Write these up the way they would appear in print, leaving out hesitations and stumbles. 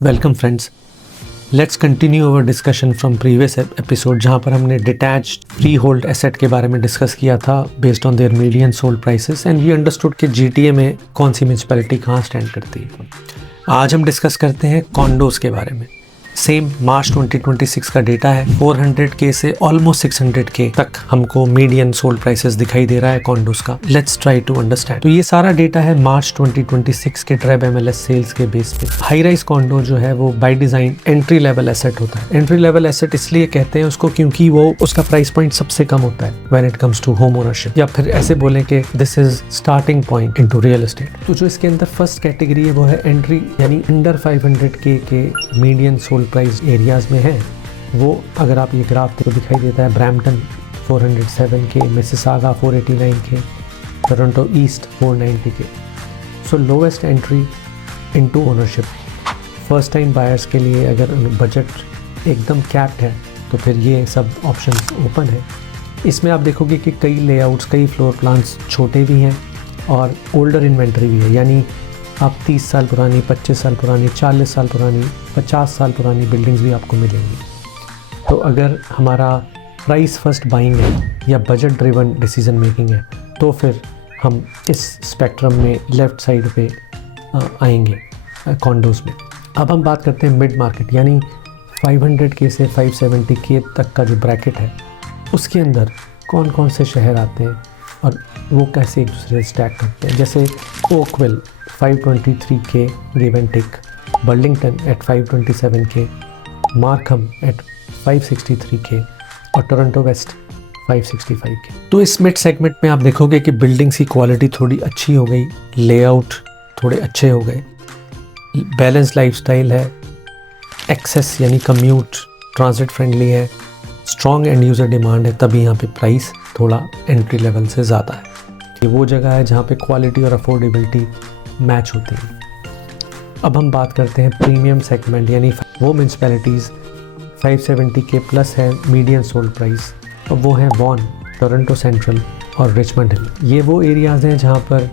Welcome friends, let's continue our discussion from previous episode जहाँ पर हमने डिटैच्ड फ्री होल्ड एसेट के बारे में डिस्कस किया था based on their median sold prices and we understood कि जीटीए में कौन सी म्यूनसिपैलिटी कहाँ स्टैंड करती है। आज हम डिस्कस करते हैं कॉन्डोज के बारे में। सेम मार्च 2026 का डेटा है। 400K से ऑलमोस्ट 600K तक हमको मीडियन सोल्ड प्राइसेस दिखाई दे रहा है कॉन्डोज का। Let's try to understand. तो ये सारा डेटा है मार्च 2026 के ट्रेब MLS सेल्स के बेस पे। हाई राइज कॉन्डो जो है वो by design entry level asset होता है। एंट्री लेवल एसेट इसलिए कहते हैं उसको क्योंकि वो उसका प्राइस पॉइंट सबसे कम होता है when it comes to home ownership, या फिर ऐसे बोलें कि this is starting point into real estate. तो जो इसके अंदर फर्स्ट कैटेगरी है वो है एंट्री, यानी अंडर 500K के मीडियन सोल्ड प्राइस एरियाज में है। वो अगर आप ये ग्राफ तो दिखाई देता है Brampton 407K, Mississauga 489K, Toronto East 490K। So lowest entry into ownership first time buyers के लिए अगर बजट एकदम कैप्ड है तो फिर ये सब ऑप्शंस ओपन है। इसमें आप देखोगे कि कई लेआउट्स, कई फ्लोर प्लान्स छोटे भी हैं और ओल्डर इन्वेंट्री भी है, यानी आप 30 साल पुरानी, 25 साल पुरानी, 40 साल पुरानी, 50 साल पुरानी बिल्डिंग्स भी आपको मिलेंगी। तो अगर हमारा प्राइस फर्स्ट बाइंग है या बजट ड्रिवन डिसीजन मेकिंग है तो फिर हम इस स्पेक्ट्रम में लेफ़्ट साइड पे आएंगे कॉन्डोज़ में। अब हम बात करते हैं मिड मार्केट, यानी 500K से 570K तक का जो ब्रैकेट है उसके अंदर कौन कौन से शहर आते हैं और वो कैसे एक दूसरे से स्टैक करते हैं। जैसे Oakville 523K give and take, Burlington at 527K, Markham at 563K और टोरंटो वेस्ट 565K। तो इस मिड सेगमेंट में आप देखोगे कि बिल्डिंग्स की क्वालिटी थोड़ी अच्छी हो गई, लेआउट थोड़े अच्छे हो गए, बैलेंस लाइफस्टाइल है, एक्सेस यानी कम्यूट ट्रांजिट फ्रेंडली है, स्ट्रॉन्ग एंड यूज़र डिमांड है, तभी यहाँ पे प्राइस थोड़ा एंट्री लेवल से ज़्यादा है। ये वो जगह है जहाँ पे क्वालिटी और अफोर्डेबिलिटी मैच होती है। अब हम बात करते हैं प्रीमियम सेगमेंट, यानी वो म्यूनसिपैलिटीज़ 570K प्लस है मीडियन सोल्ड प्राइस, और वो हैं वॉन, टोरंटो सेंट्रल और रिचमंड हिल। ये वो एरियाज़ हैं जहाँ पर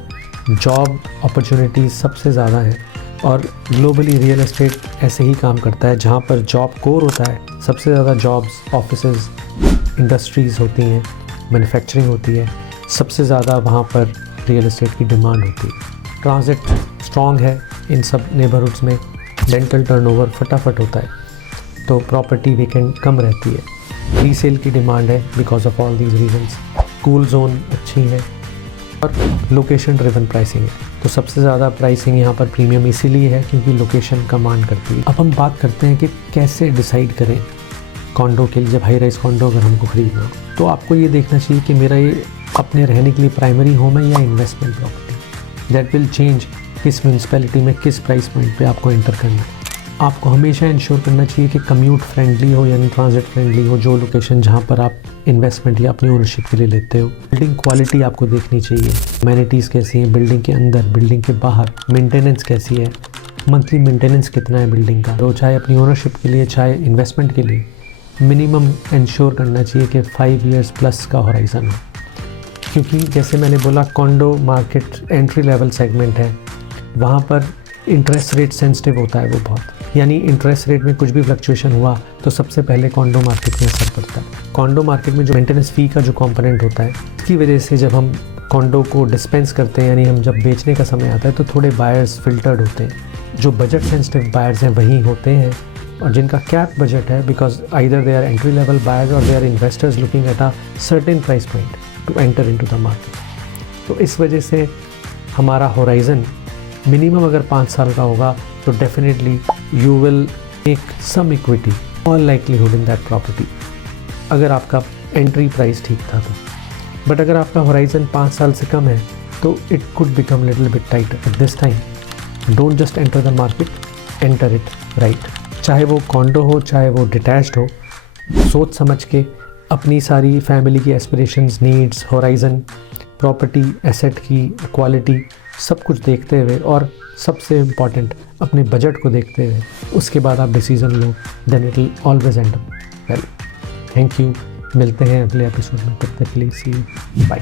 जॉब अपॉर्चुनिटीज़ सबसे ज़्यादा हैं और ग्लोबली रियल एस्टेट ऐसे ही काम करता है। जहाँ पर जॉब कोर होता है, सबसे ज़्यादा जॉब्स, ऑफिसेज, इंडस्ट्रीज़ होती हैं, मैन्युफैक्चरिंग होती है, सबसे ज़्यादा वहाँ पर रियल एस्टेट की डिमांड होती है। ट्रांजिट स्ट्रॉन्ग है इन सब नेबरहुड्स में, रेंटल टर्नओवर फटाफट होता है, तो प्रॉपर्टी वेकेंट कम रहती है, रीसेल की डिमांड है because of all these reasons, cool zone अच्छी है और लोकेशन ड्रिवन प्राइसिंग है। तो सबसे ज़्यादा प्राइसिंग यहाँ पर प्रीमियम इसीलिए है क्योंकि लोकेशन कमांड करती है। अब हम बात करते हैं कि कैसे डिसाइड करें कॉन्डो के लिए। जब हाई राइज कॉन्डो अगर हमको खरीदना हो तो आपको ये देखना चाहिए कि मेरा ये अपने रहने के लिए प्राइमरी होम है या investment property. That will change किस म्यूनसिपैलिटी में किस प्राइस पॉइंट पे आपको एंटर करना है। आपको हमेशा इंश्योर करना चाहिए कि कम्यूट फ्रेंडली हो, यानी ट्रांजिट फ्रेंडली हो, जो लोकेशन जहाँ पर आप इन्वेस्टमेंट या अपनी ओनरशिप के लिए लेते हो। बिल्डिंग क्वालिटी आपको देखनी चाहिए, अमेनिटीज़ कैसी हैं बिल्डिंग के अंदर, बिल्डिंग के बाहर, मेंटेनेंस कैसी है, मंथली मेंटेनेंस कितना है बिल्डिंग का। तो चाहे अपनी ओनरशिप के लिए चाहे इन्वेस्टमेंट के लिए मिनिमम इंश्योर करना चाहिए कि 5 years प्लस का होराइज़न हो, क्योंकि जैसे मैंने बोला condor market entry level segment है, वहाँ पर इंटरेस्ट रेट सेंसिटिव होता है वो बहुत, यानी इंटरेस्ट रेट में कुछ भी फ्लक्चुएशन हुआ तो सबसे पहले कॉन्डो मार्केट में असर पड़ता है। कॉन्डो मार्केट में जो मेंटेनेंस फ़ी का जो कंपोनेंट होता है, इसकी वजह से जब हम कॉन्डो को डिस्पेंस करते हैं, यानी हम जब बेचने का समय आता है तो थोड़े बायर्स फिल्टर्ड होते हैं। जो बजट सेंसिटिव बायर्स हैं वही होते हैं और जिनका कैप बजट है, because either they are entry level buyers और they are investors looking at a certain price point to enter into the market. तो इस वजह से हमारा होराइज़न मिनिमम अगर 5 साल का होगा तो definitely you will make some equity, all likelihood in that property, अगर आपका एंट्री प्राइस ठीक था तो। बट अगर आपका होराइज़न 5 साल से कम है तो it could become little bit tighter at this time. Don't just enter the market, enter it right. चाहे वो कॉन्डो हो चाहे वो डिटैच्ड हो, सोच समझ के अपनी सारी फैमिली की aspirations, needs, horizon, property, asset की क्वालिटी सब कुछ देखते हुए और सबसे इम्पॉर्टेंट अपने बजट को देखते हुए उसके बाद आप डिसीज़न लो, then it will always end up well. Thank you, मिलते हैं अगले एपिसोड में, तब तक के लिए सी यू, बाय।